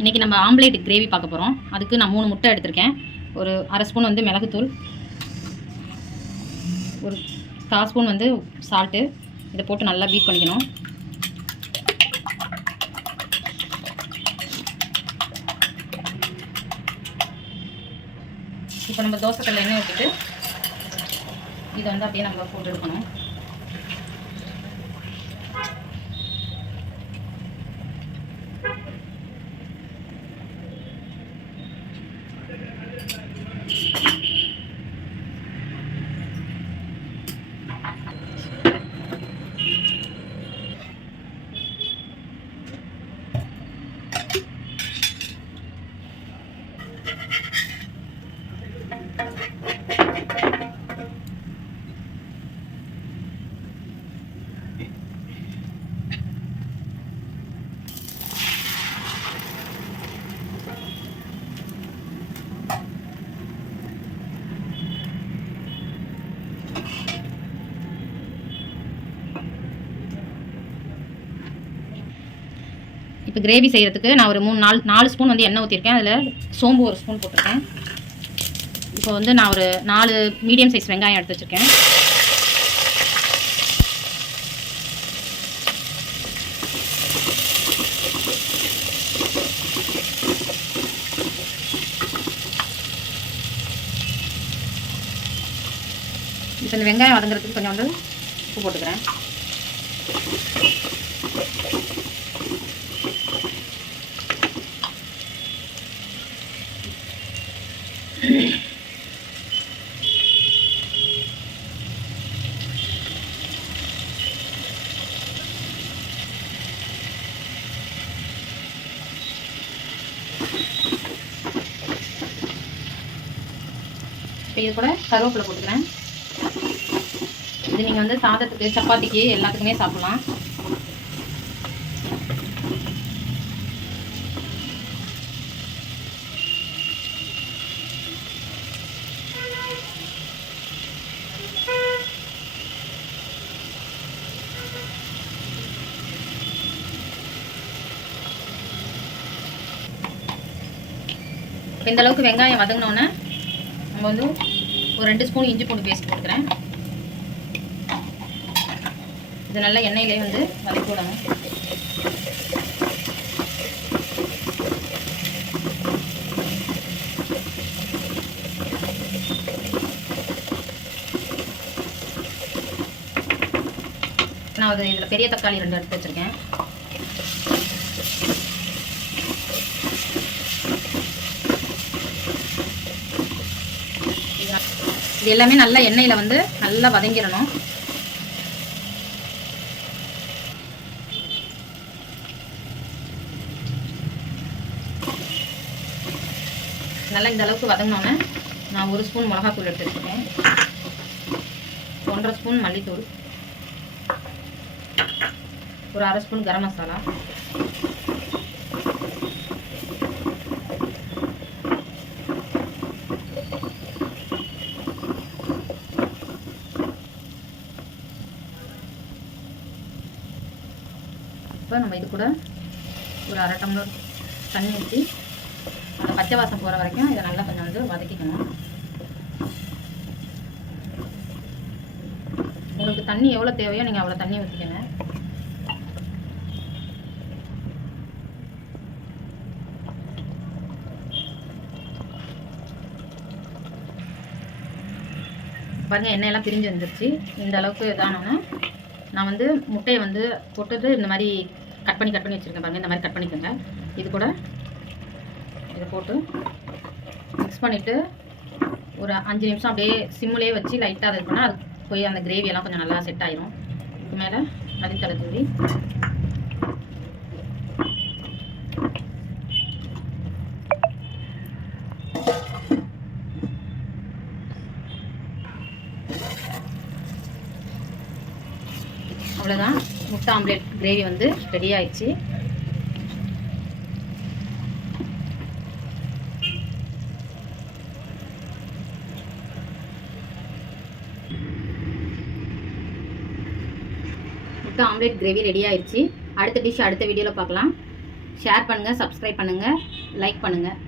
இன்றைக்கி நம்ம omelette gravy பார்க்க போகிறோம். அதுக்கு நான் 3 முட்டை எடுத்திருக்கேன். ஒரு அரை ஸ்பூன் வந்து மிளகுத்தூள், ஒரு 1/4 ஸ்பூன் வந்து சால்ட்டு. இதை போட்டு நல்லா பீட் பண்ணிக்கணும். இப்போ நம்ம தோசைக்கல்ல எண்ணெய் ஊற்றிட்டு இதை வந்து அப்படியே நம்ம போட்டு எடுக்கணும். இப்போ கிரேவி செய்கிறதுக்கு நான் ஒரு 4 ஸ்பூன் வந்து எண்ணெய் ஊற்றிருக்கேன். அதில் சோம்பு 1 ஸ்பூன் போட்டிருக்கேன். இப்போ வந்து நான் ஒரு 4 மீடியம் சைஸ் வெங்காயம் எடுத்து வச்சுருக்கேன். இப்போ இந்த வெங்காயம் வதங்குறதுக்கு கொஞ்சம் வந்து உப்பு போட்டுக்கிறேன். இது கூட கருவேப்பிலை போட்டுக்கிறேன். இது நீங்கள் வந்து சாதத்துக்கு, சப்பாத்திக்கு எல்லாத்துக்குமே சாப்பிடலாம். இந்த அளவுக்கு வெங்காயம் வதங்கினோன்னே நம்ம வந்து ஒரு 2 ஸ்பூன் இஞ்சி பூண்டு பேஸ்ட் போட்டுக்கிறேன். இது நல்லா எண்ணெயிலே வந்து வதக்கி விடணும். நான் ஒரு இதில் பெரிய தக்காளி 2 எடுத்து வச்சுருக்கேன். இது எல்லாமே நல்லா எண்ணெயில் வந்து நல்லா வதங்கிடணும். நல்லா இந்த அளவுக்கு வதங்கினோன்னே நான் 1 ஸ்பூன் மிளகாத்தூள் எடுத்து வச்சுருக்கேன். 1.5 ஸ்பூன் மல்லித்தூள், ஒரு அரை ஸ்பூன் கரம் மசாலா, இப்போ நம்ம இது கூட ஒரு அரை டம்ளர் தண்ணி ஊற்றி அந்த பச்சை வாசம் போகிற வரைக்கும் இதை நல்லா கொஞ்சம் வந்து வதக்கிக்கணும். உங்களுக்கு தண்ணி எவ்வளோ தேவையோ நீங்கள் அவ்வளோ தண்ணி ஊற்றிக்கங்க. பாருங்கள், எண்ணெயெல்லாம் பிரிஞ்சு வந்துருச்சு. இந்த அளவுக்கு இதானோன்னு நான் வந்து முட்டையை வந்து போட்டுட்டு இந்த மாதிரி கட் பண்ணி வச்சுருக்கேன். பாருங்கள், இந்த மாதிரி கட் பண்ணிக்கோங்க. இது கூட இதை போட்டு மிக்ஸ் பண்ணிவிட்டு ஒரு 5 நிமிஷம் அப்படியே சிம்முலேயே வச்சு லைட்டாக அது பண்ணால் அது போய் அந்த கிரேவியெல்லாம் கொஞ்சம் நல்லா செட் ஆயிரும். இதுக்கு மேலே மல்லித்தழை தூவி அவ்வளோதான். முட்டை ஆம்லேட் கிரேவி வந்து ரெடி ஆயிடுச்சு. முட்டை ஆம்லேட் கிரேவி ரெடி ஆயிடுச்சு. அடுத்த டிஷ் அடுத்த வீடியோவில் பார்க்கலாம். ஷேர் பண்ணுங்கள், சப்ஸ்கிரைப் பண்ணுங்கள், லைக் பண்ணுங்கள்.